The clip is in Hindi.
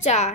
4۔